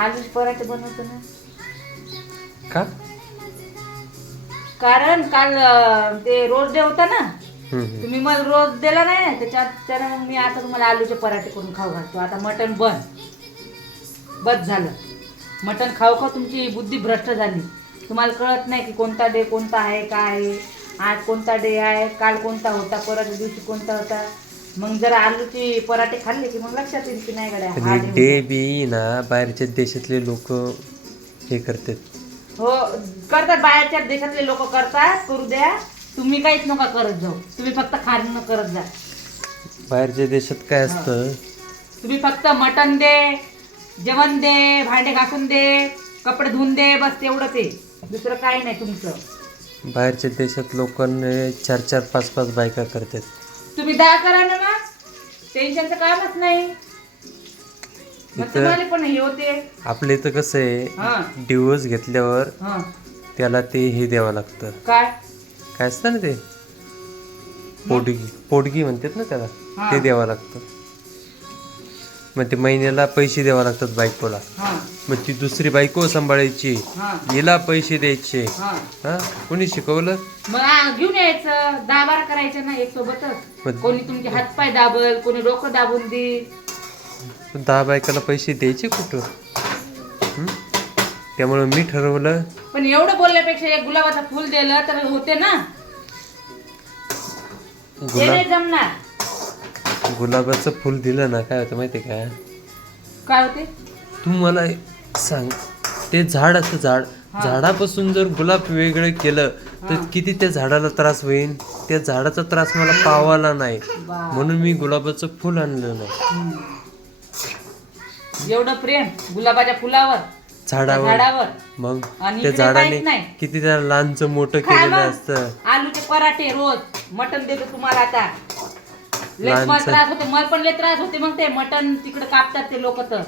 आलूचे पराठे बनवतो ना. का? कारण काल ते रोज डे होता ना, तुम्ही मला रोज दिला नाही ना, त्याच्यात मग मी आता तुम्हाला आलूचे पराठे करून खाऊ घालतो. आता मटण बस झालं. मटण खाऊ खाऊ तुमची बुद्धी भ्रष्ट झाली. तुम्हाला कळत नाही की कोणता डे कोणता आहे, काय आहे. आज कोणता डे आहे, काल कोणता होता, परत दिवशी कोणता होता. मग जरा आलूची पराठे खाल्ले की मग लक्षात येईल की नाही गड्या हा डे डे होता. बी ना बाहेरच्या देशातले लोक हे करतात. हो करतात, बाहेरच्या देशातले लोक करतात, करू द्या. तुम्ही काहीच नका करत जाऊ. तुम्ही फक्त खाणं करत जा. बाहेरच्या देशात काय असतं, तुम्ही फक्त मटण दे, जेवण दे, भांडे घासून दे, कपडे धुवून दे, बस तेवढंच आहे. दुसरं काही नाही तुमचं. बाहेरच्या देशात लोकांनी 4-4, 5-5 बायका करतात. तुम्ही 10 करा ना, मग टेन्शनचं कामच नाही. मग तुम्हाला पण हे होते. आपल्या इथं कसं हा. आहे, डिवोर्स घेतल्यावर हा. त्याला ते हे द्यावं लागतं. काय काय असतं ना ते, पोटगी म्हणतात ना त्याला, हा. ते द्यावं लागतं. मग ते महिन्याला पैसे द्यावं लागतात बायकोला. हा. मग ती दुसरी बायको सांभाळायची, हा. हिला पैसे द्यायचे. हा. हा, कोणी शिकवलं? मग घेऊन यायचं, 10-12 करायचं ना एक सोबतच. मग- कोणी तुमचे हातपाय दाबल, कोणी डोकं दाबून देईल. 10 बायकाला पैसे द्यायचे कुठं? त्यामुळे मी ठरवलं, पण एवढं बोलण्यापेक्षा एक गुलाबाचं फुल दिलं तर होते ना. ते नाही जमणार. गुलाबाचं फुल दिलं ना, काय होतं माहितीये का? काय होते? तू मला सांग, ते झाड असं झाडापासून जर गुलाब वेगळं केलं तर किती त्या झाडाला त्रास होईल. त्या झाडाचा त्रास मला पावाला नाही, म्हणून मी गुलाबाचं फुल आणलं नाही. एवढं प्रेम गुलाबाच्या फुलावर, झाडावर. मग आणि त्या इकडे काहीच झाडाने नाही. किती त्या लहानचं मोठं खा केलेलं मग. असतं. आलूचे पराठे रोज. मटण देतो तुम्हाला आता. लय लहानचं. त्रास होते, मला पण लय त्रास होते. मग ते मटण तिकडे कापतात ते लोक तर